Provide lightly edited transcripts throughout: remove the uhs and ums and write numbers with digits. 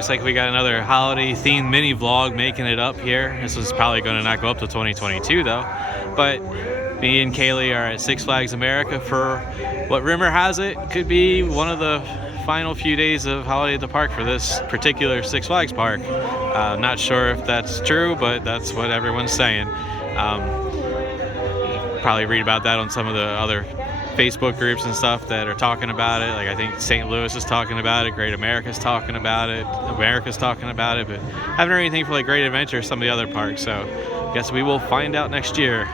looks like we got another holiday themed mini vlog making it up here. This is probably going to not go up to 2022 though, but me and Kaylee are at Six Flags America for what rumor has it could be one of the final few days of holiday at the park for this particular Six Flags park. Not sure if that's true, but that's what everyone's saying. Probably read about that on some of the other Facebook groups and stuff that are talking about it. Like I think St. Louis is talking about it, Great America's talking about it, America's talking about it, but haven't heard anything for like Great Adventure or some of the other parks, so guess we will find out next year.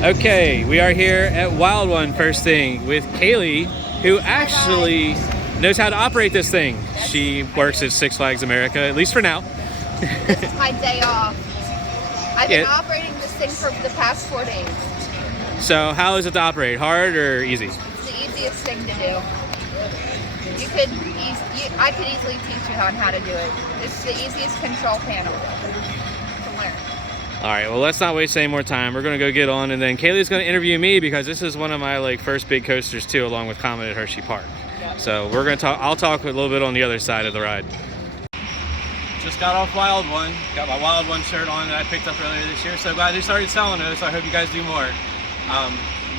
Okay, we are here at Wild One first thing with Kaylee, who actually knows how to operate this thing. She works at Six Flags America, at least for now. This is my day off. I've been operating this thing for the past 4 days. So how is it to operate? Hard or easy? It's the easiest thing to do. I could easily teach you on how to do it. It's the easiest control panel to learn. All right, well, let's not waste any more time. We're gonna go get on, and then Kaylee's gonna interview me because this is one of my like first big coasters too, along with Comet at Hershey Park. So we're gonna talk. I'll talk a little bit on the other side of the ride. Just got off Wild One. Got my Wild One shirt on that I picked up earlier this year. So glad they started selling those. So I hope you guys do more.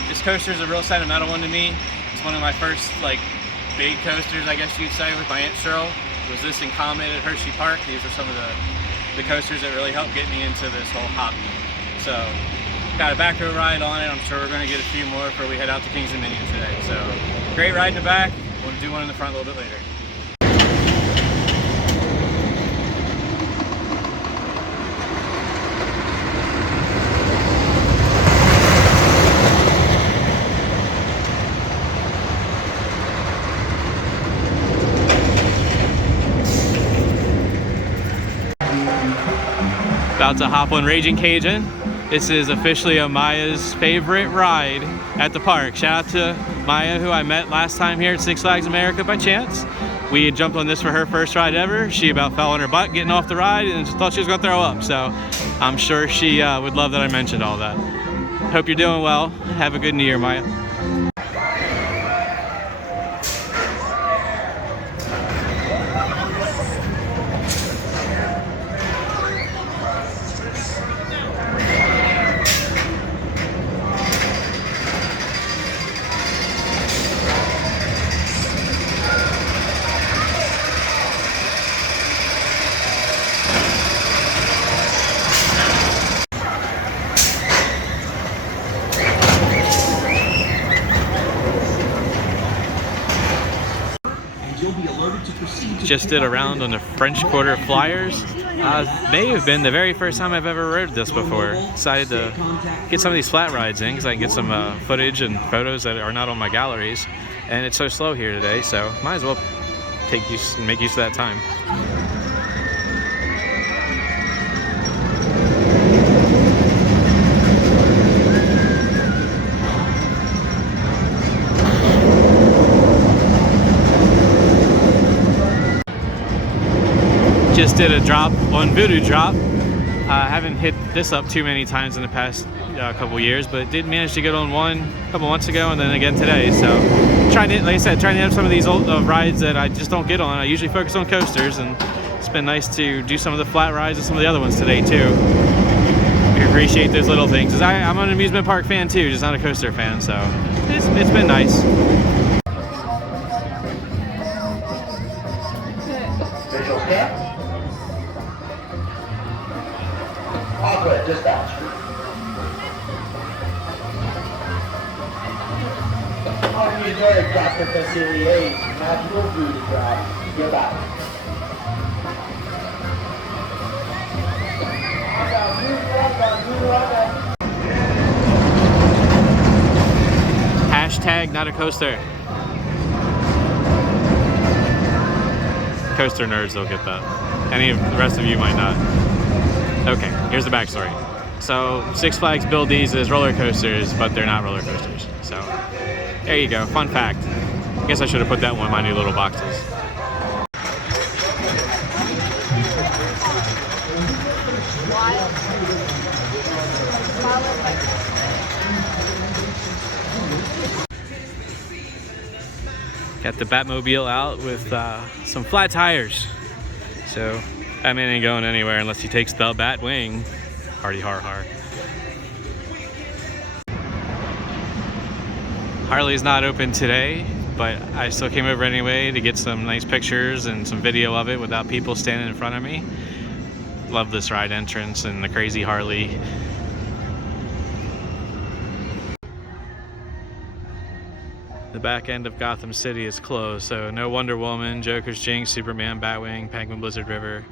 This coaster is a real sentimental one to me. It's one of my first like big coasters, I guess you'd say, with my Aunt Cheryl. It was this in Comet at Hershey Park. These are some of the coasters that really helped get me into this whole hobby. So got a back row ride on it. I'm sure we're going to get a few more before we head out to Kings Dominion today. So great ride in the back. We'll do one in the front a little bit later. About to hop on Raging Cajun. This is officially Maya's favorite ride at the park. Shout out to Maya, who I met last time here at Six Flags America by chance. We had jumped on this for her first ride ever. She about fell on her butt getting off the ride and thought she was gonna throw up. So I'm sure she would love that I mentioned all that. Hope you're doing well. Have a good New Year, Maya. Just did a round on the French Quarter Flyers. May have been the very first time I've ever rode this before. Decided to get some of these flat rides in because I can get some footage and photos that are not on my galleries. And it's so slow here today, so might as well make use of that time. Just did a drop on Voodoo Drop. I haven't hit this up too many times in the past couple years, but did manage to get on one a couple months ago and then again today. So trying to, like I said, trying to have some of these old rides that I just don't get on. I usually focus on coasters, and it's been nice to do some of the flat rides and some of the other ones today too. I appreciate those little things, because I'm an amusement park fan too, just not a coaster fan. So it's been nice. Dispatch. On your way, Dr. Facilier, Magical Voodoo Drop. Goodbye. Hashtag not a coaster. Coaster nerds, they'll get that. Any of the rest of you might not. Okay, here's the backstory. So Six Flags build these as roller coasters, but they're not roller coasters. So there you go, fun fact. I guess I should have put that in one of my new little boxes. Got the Batmobile out with some flat tires. So Batman ain't going anywhere unless he takes the bat wing. Hardy har har. Harley's not open today, but I still came over anyway to get some nice pictures and some video of it without people standing in front of me. Love this ride entrance and the crazy Harley. The back end of Gotham City is closed, so no Wonder Woman, Joker's Jinx, Superman, Batwing, Penguin, Blizzard River.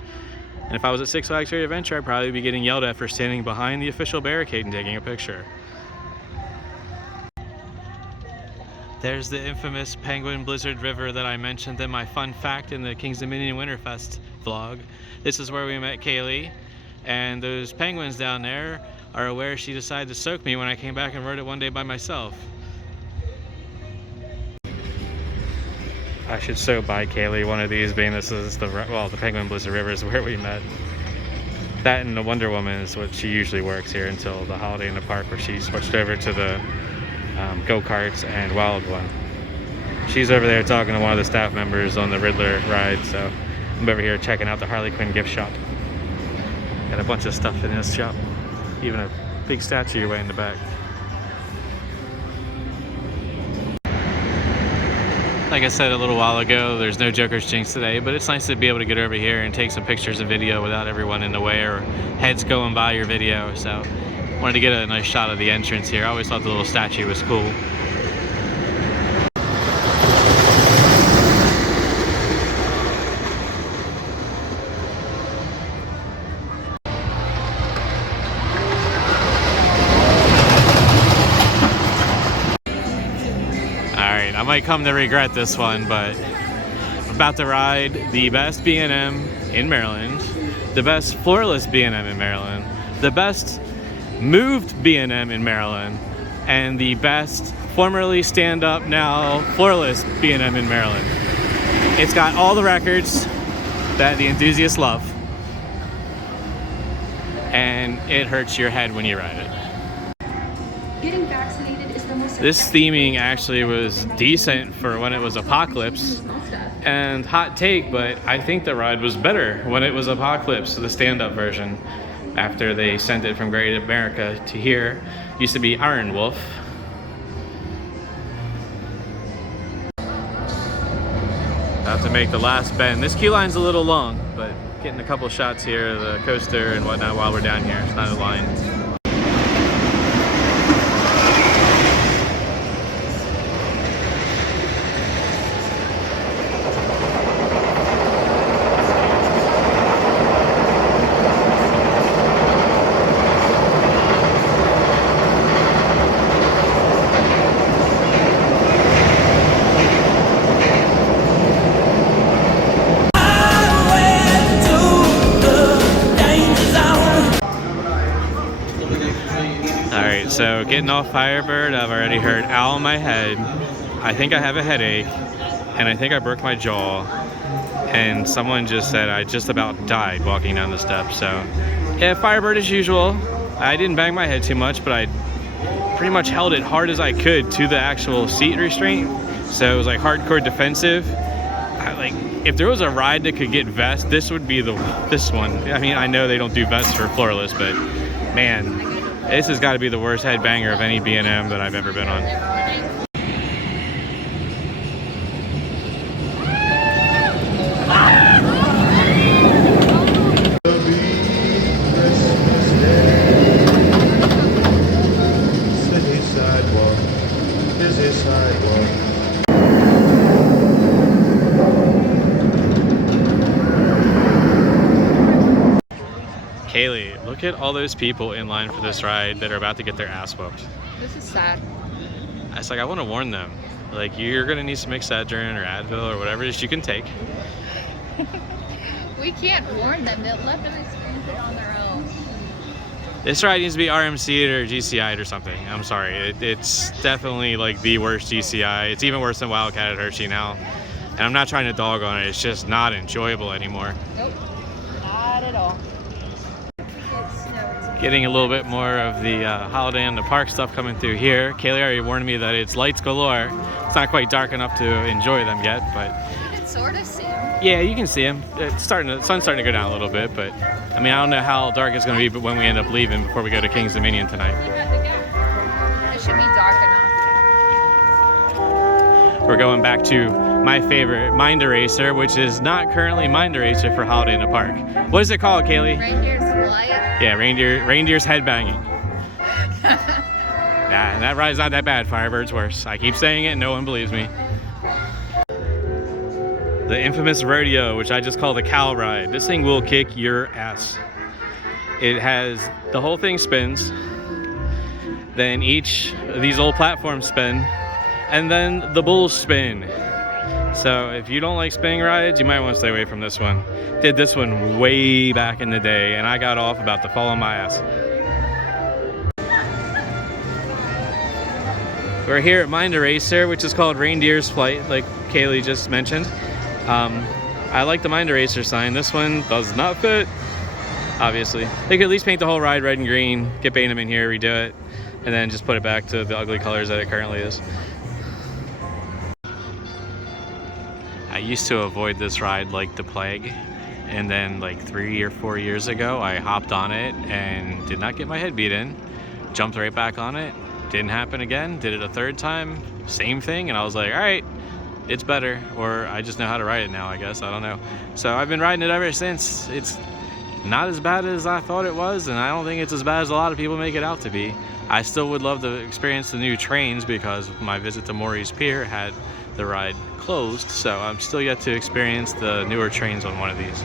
And if I was at Six Flags Great Adventure, I'd probably be getting yelled at for standing behind the official barricade and taking a picture. There's the infamous Penguin Blizzard River that I mentioned in my fun fact in the Kings Dominion Winterfest vlog. This is where we met Kaylee, and those penguins down there are aware she decided to soak me when I came back and rode it one day by myself. I should so buy Kaylee one of these, being this is the Penguin Blizzard River is where we met. That and the Wonder Woman is what she usually works here until the Holiday in the Park, where she switched over to the go-karts and Wild One. She's over there talking to one of the staff members on the Riddler ride, so I'm over here checking out the Harley Quinn gift shop. Got a bunch of stuff in this shop, even a big statue way in the back. Like I said a little while ago, there's no Joker's Jinx today, but it's nice to be able to get over here and take some pictures and video without everyone in the way or heads going by your video. So wanted to get a nice shot of the entrance here. I always thought the little statue was cool. Alright, I might come to regret this one, but I'm about to ride the best B&M in Maryland, the best floorless B&M in Maryland, the best moved B&M in Maryland, and the best formerly stand-up, now floorless B&M in Maryland. It's got all the records that the enthusiasts love, and it hurts your head when you ride it. Getting vaccinated is the most This theming actually was decent for when it was Apocalypse, and hot take, but I think the ride was better when it was Apocalypse, the stand-up version. After they sent it from Great America to here, used to be Iron Wolf. About to make the last bend. This queue line's a little long, but getting a couple shots here of the coaster and whatnot while we're down here. It's not a line. So getting off Firebird, I've already heard ow in my head. I think I have a headache, and I think I broke my jaw. And someone just said I just about died walking down the steps. So yeah, Firebird as usual. I didn't bang my head too much, but I pretty much held it hard as I could to the actual seat restraint. So it was like hardcore defensive. If there was a ride that could get vest, this would be this one. I mean, I know they don't do vests for floorless, but man, this has got to be the worst headbanger of any B&M that I've ever been on. City sidewalk, busy sidewalk. Kaylee, look at all those people in line for this ride that are about to get their ass whooped. This is sad. It's like, I want to warn them. Like, you're going to need some Excedrin or Advil or whatever it is you can take. We can't warn them. They'll let them experience it on their own. This ride needs to be RMC'd or GCI'd or something. I'm sorry. It's definitely like the worst GCI. It's even worse than Wildcat at Hershey now. And I'm not trying to dog on it. It's just not enjoyable anymore. Nope. Not at all. Getting a little bit more of the Holiday in the Park stuff coming through here. Kaylee already warned me that it's lights galore. It's not quite dark enough to enjoy them yet, but sort of see them. Yeah, you can see them. It's sun's starting to go down a little bit, but I mean, I don't know how dark it's going to be when we end up leaving before we go to King's Dominion tonight. It should be dark enough. We're going back to my favorite, Mind Eraser, which is not currently Mind Eraser for Holiday in the Park. What is it called, Kaylee? Reindeer's Flight. Yeah, reindeer's headbanging. Yeah, and that ride's not that bad. Firebird's worse. I keep saying it and no one believes me. The infamous rodeo, which I just call the cow ride. This thing will kick your ass. It has, the whole thing spins. Then each of these old platforms spin. And then the bulls spin. So if you don't like spinning rides, you might want to stay away from this one. Did this one way back in the day and I got off about to fall on my ass. We're here at Mind Eraser, which is called Reindeer's Flight, like Kaylee just mentioned. I like the Mind Eraser sign. This one does not fit, obviously. They could at least paint the whole ride red and green, get Bainham in here, redo it, and then just put it back to the ugly colors that it currently is. I used to avoid this ride like the plague, and then like 3 or 4 years ago, I hopped on it and did not get my head beat in. Jumped right back on it. Didn't happen again. Did it a third time, same thing, and I was like, all right, it's better, or I just know how to ride it now, I guess. I don't know. So I've been riding it ever since. It's not as bad as I thought it was, and I don't think it's as bad as a lot of people make it out to be. I still would love to experience the new trains because my visit to Maury's Pier had the ride closed, so I'm still yet to experience the newer trains on one of these.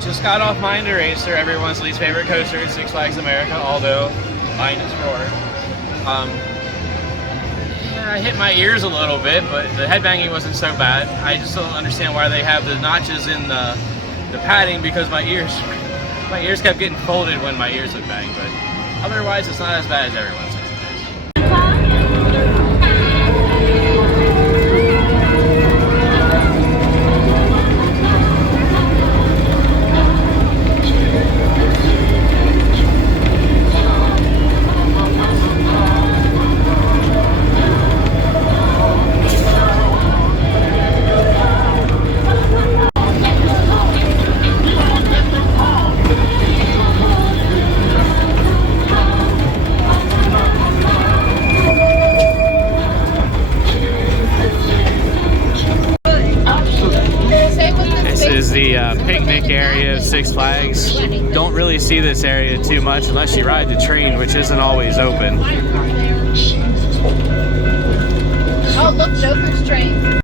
Just got off Mind Eraser, everyone's least favorite coaster at Six Flags America, although mine is roar. I hit my ears a little bit, but the headbanging wasn't so bad. I just don't understand why they have the notches in the padding, because my ears kept getting folded when my ears would bang, but otherwise it's not as bad as everyone says it is. Picnic area of Six Flags. Don't really see this area too much unless you ride the train, which isn't always open. Oh, look, Joker's train.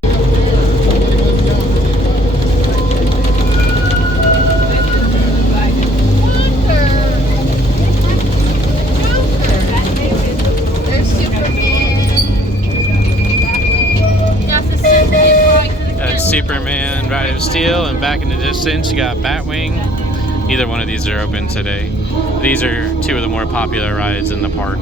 Steel, and back in the distance you got Batwing. Neither one of these are open today. These are two of the more popular rides in the park.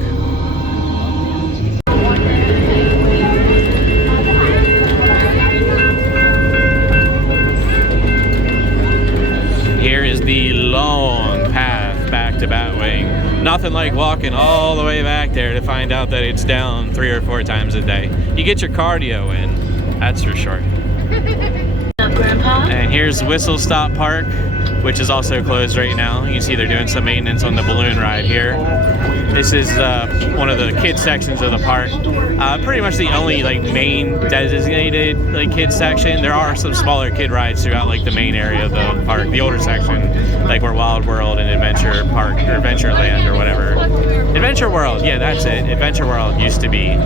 Here is the long path back to Batwing. Nothing like walking all the way back there to find out that it's down 3 or 4 times a day. You get your cardio in, that's for sure. And here's Whistle Stop Park, which is also closed right now. You can see they're doing some maintenance on the balloon ride here. This is one of the kids sections of the park. Pretty much the only like main designated like kids section. There are some smaller kid rides throughout like the main area of the park, the older section, like where Wild World and Adventure Park or Adventureland or whatever. Adventure World, yeah, that's it. Adventure World used to be.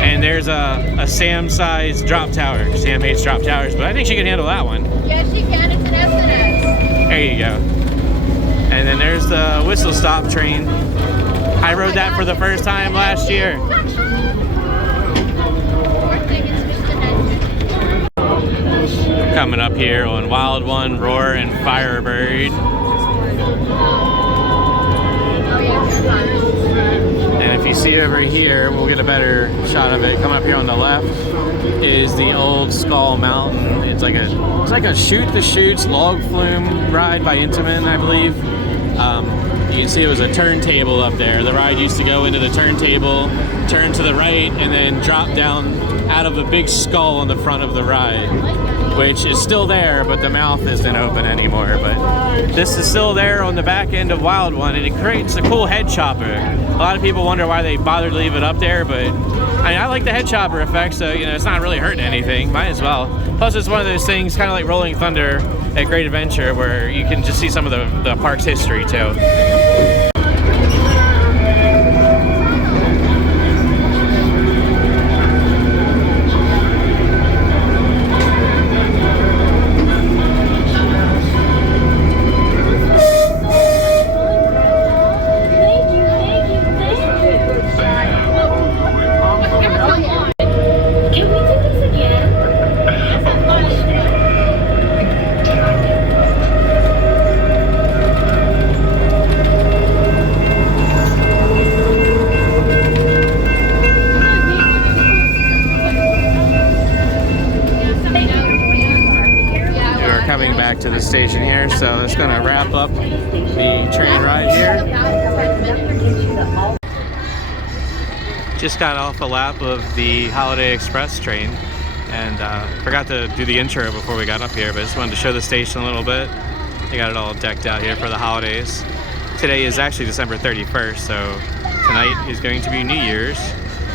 And there's a Sam-sized drop tower. Sam hates drop towers, but I think she can handle that one. Yes, she can. It's an S&S. There you go. And then there's the Whistle Stop train. I rode that for the first time last year. Coming up here on Wild One, Roar, and Firebird. And if you see over here, we'll get a better shot of it. Coming up here on the left is the old Skull Mountain. It's like a shoot the chutes log flume ride by Intamin, I believe. You can see it was a turntable up there. The ride used to go into the turntable, turn to the right, and then drop down out of a big skull on the front of the ride, which is still there, but the mouth isn't open anymore. But this is still there on the back end of Wild One, and it creates a cool head chopper. A lot of people wonder why they bothered to leave it up there, but I mean, I like the head chopper effect, so you know it's not really hurting anything. Might as well. Plus, it's one of those things, kind of like Rolling Thunder at Great Adventure, where you can just see some of the park's history too. To the station here, so it's going to wrap up the train ride here. Just got off a lap of the Holiday Express train, and forgot to do the intro before we got up here, but just wanted to show the station a little bit. They got it all decked out here for the holidays. Today is actually December 31st, so tonight is going to be New Year's.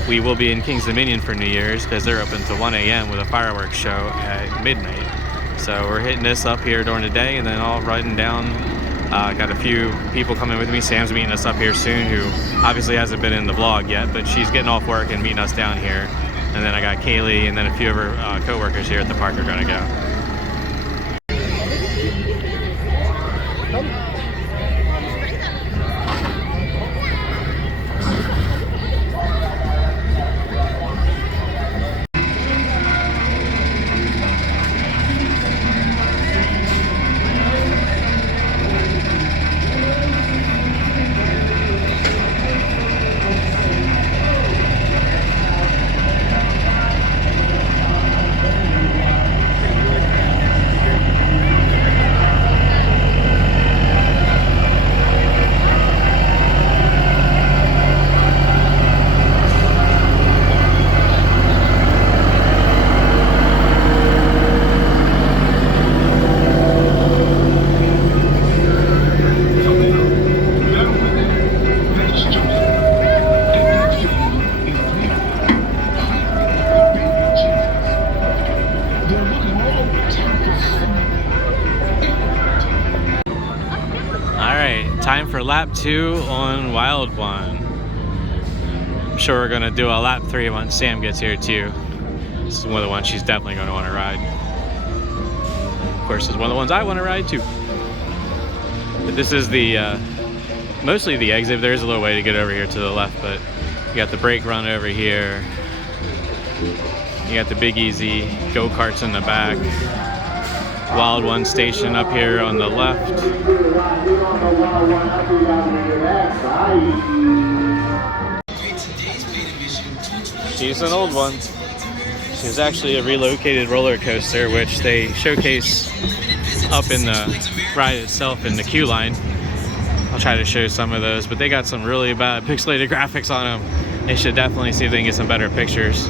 We will be in King's Dominion for New Year's because they're open to 1 a.m. with a fireworks show at midnight. So we're hitting this up here during the day and then all riding down. Got a few people coming with me. Sam's meeting us up here soon, who obviously hasn't been in the vlog yet, but she's getting off work and meeting us down here. And then I got Kaylee and then a few of her co-workers here at the park are gonna go. Time for lap 2 on Wild One. I'm sure we're gonna do a lap 3 once Sam gets here too. This is one of the ones she's definitely gonna want to ride. Of course, it's one of the ones I want to ride too. But this is the mostly the exit. There's a little way to get over here to the left, but you got the brake run over here. You got the Big Easy go-karts in the back. Wild One station up here on the left. She's an old one. She's actually a relocated roller coaster, which they showcase up in the ride itself in the queue line. I'll try to show some of those, but they got some really bad pixelated graphics on them. They should definitely see if they can get some better pictures.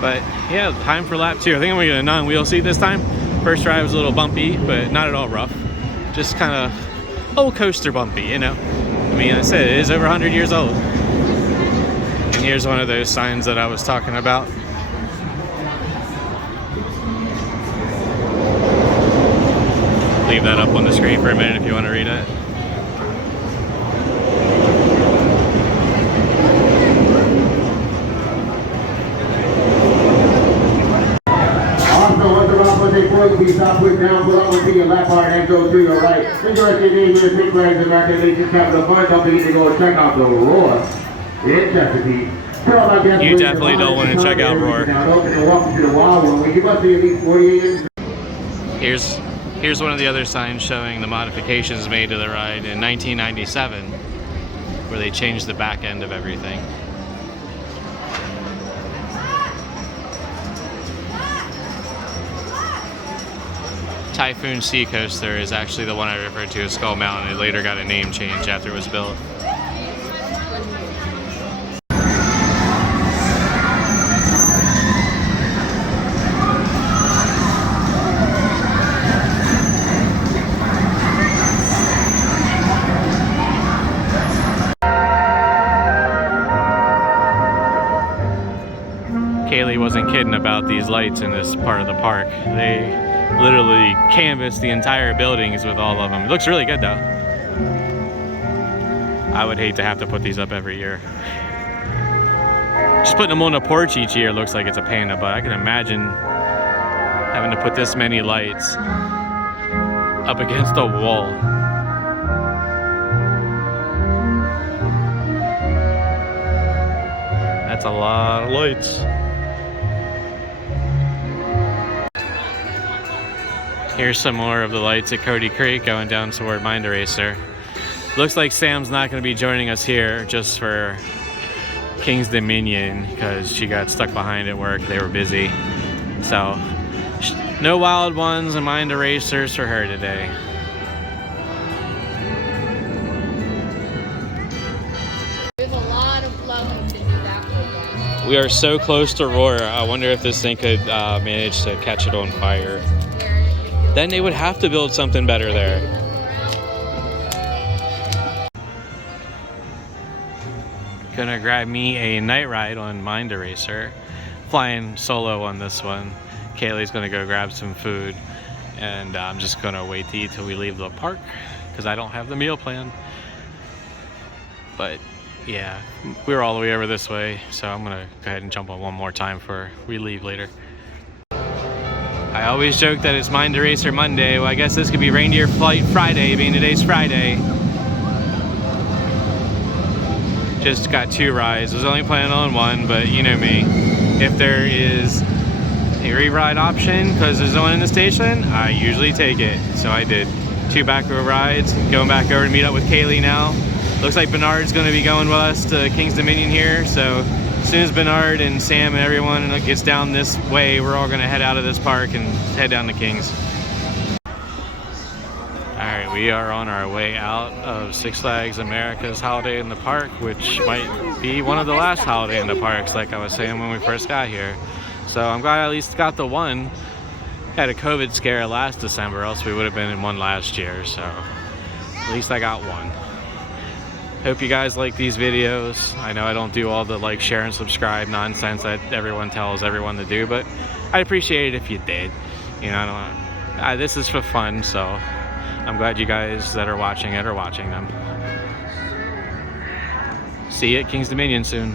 But yeah, time for lap 2. I think I'm gonna get a non-wheel seat this time. First ride was a little bumpy, but not at all rough. Just kind of old coaster bumpy, you know. I mean, I said it is over 100 years old. And here's one of those signs that I was talking about. Leave that up on the screen for a minute if you want to read it. Please stop, put down, pull out to your left heart and go to your right. Interested in your big flags and American Capital Fund, don't forget to go check out the Roar in Chesapeake. You definitely don't want to check out Roar. Here's one of the other signs showing the modifications made to the ride in 1997, where they changed the back end of everything. Typhoon Sea Coaster is actually the one I referred to as Skull Mountain. It later got a name change after it was built. Kaylee wasn't kidding about these lights in this part of the park. They literally canvassed the entire buildings with all of them. It looks really good though. I would hate to have to put these up every year. Just putting them on the porch each year looks like it's a pain, but I can imagine having to put this many lights up against a wall. That's a lot of lights. Here's some more of the lights at Cody Creek going down toward Mind Eraser. Looks like Sam's not going to be joining us here just for King's Dominion because she got stuck behind at work. They were busy. So, no Wild Ones and Mind Erasers for her today. There's a lot of blowing to do that way. We are so close to Roar. I wonder if this thing could manage to catch it on fire. Then they would have to build something better there. Gonna grab me a night ride on Mind Eraser. Flying solo on this one. Kaylee's gonna go grab some food. And I'm just gonna wait to eat till we leave the park because I don't have the meal plan. But yeah, we're all the way over this way. So I'm gonna go ahead and jump on one more time before we leave later. I always joke that it's Mind Eraser Monday. Well, I guess this could be Reindeer Flight Friday, being today's Friday. Just got 2 rides. Was only planning on 1, but you know me. If there is a re-ride option, because there's no one in the station, I usually take it. So I did 2 back row rides. Going back over to meet up with Kaylee now. Looks like Bernard's going to be going with us to King's Dominion here, so as soon as Bernard and Sam and everyone gets down this way, we're all gonna head out of this park and head down to King's. Alright, we are on our way out of Six Flags America's Holiday in the Park, which might be one of the last Holiday in the Parks, like I was saying when we first got here. So I'm glad I at least got the one. Had a COVID scare last December, else we would have been in one last year, so at least I got one. Hope you guys like these videos. I know I don't do all the like, share, and subscribe nonsense that everyone tells everyone to do, but I'd appreciate it if you did. You know, this is for fun, so I'm glad you guys that are watching it are watching them. See you at King's Dominion soon.